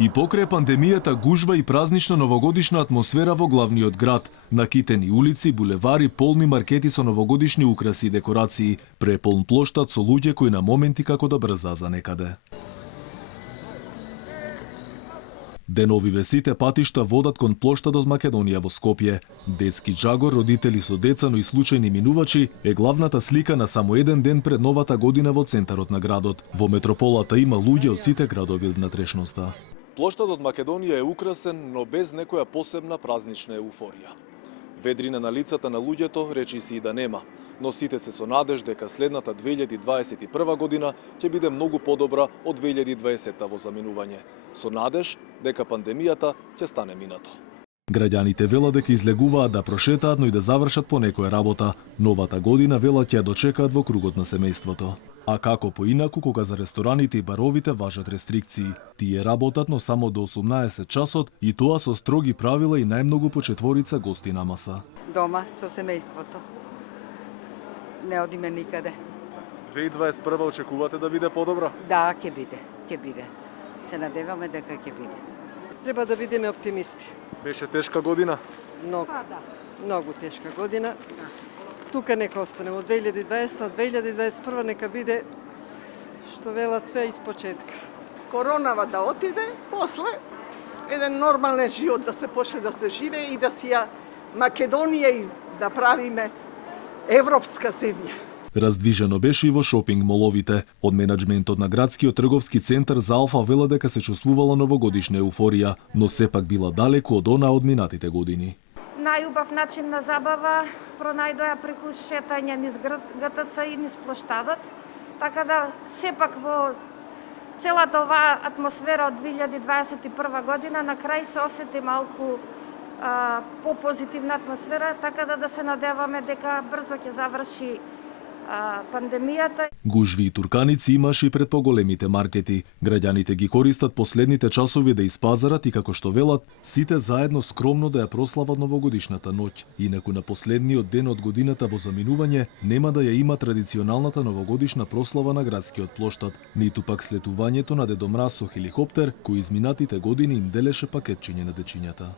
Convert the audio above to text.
И покрај пандемијата гужва и празнична новогодишна атмосфера во главниот град. Накитени улици, булевари, полни маркети со новогодишни украси и декорации, преполн плоштад со луѓе кои на моменти како да брзаа за некаде. Деновиве сите патишта водат кон плоштадот Македонија во Скопје. Детски джагор, родители со деца, но и случајни минувачи е главната слика на само еден ден пред новата година во центарот на градот. Во метрополата има луѓе од сите градови од внатрешноста. Плоштадот Македонија е украсен, но без некоја посебна празнична еуфорија. Ведрина на лицата на луѓето речиси и да нема, но сите се со надеж дека следната 2021 година ќе биде многу подобра од 2020 во заминување, со надеж дека пандемијата ќе стане минато. Граѓаните велат дека излегуваат да прошетаат, но и да завршат по некоја работа. Новата година велат ќе ја дочекаат во кругот на семејството. А како поинаку кога за рестораните и баровите важат рестрикции. Тие работат, но само до 18 часот и тоа со строги правила и најмногу по четворица гости на маса. Дома со семејството. Не одиме никаде. 2021 очекувате да биде подобра? Да, ќе биде. Се надеваме дека ќе биде. Треба да бидеме оптимисти. Беше тешка година? Многу. Многу тешка година. Тука нека остане од 2020, од 2021 нека биде што велат све испочетка. Коронава да отиде, после еден нормален живот да се почне да се живее и да си ја Македонија да правиме европска земја. Раздвижено беше и во шопинг моловите. Од менаџментот на градскиот трговски центар за Алфа вела дека се чувствувала новогодишна еуфорија, но сепак била далеку од она од минатите години. Најубав начин на забава пронајдоа преку шетање низ ГТЦ и низ плоштадот, така да сепак во целата оваа атмосфера од 2021 година на крај се осети малку по-позитивна атмосфера, така да се надеваме дека брзо ќе заврши пандемијата. Гужви и турканици имаше и пред поголемите маркети. Граѓаните ги користат последните часови да испазарат и како што велат, сите заедно скромно да ја прослават новогодишната ноќ. Инаку на последниот ден од годината во заминување нема да ја има традиционалната новогодишна прослава на градскиот плоштад, ниту пак слетувањето на Дедо Мраз со хеликоптер кој изминатите години им делеше пакетчиња на дечињата.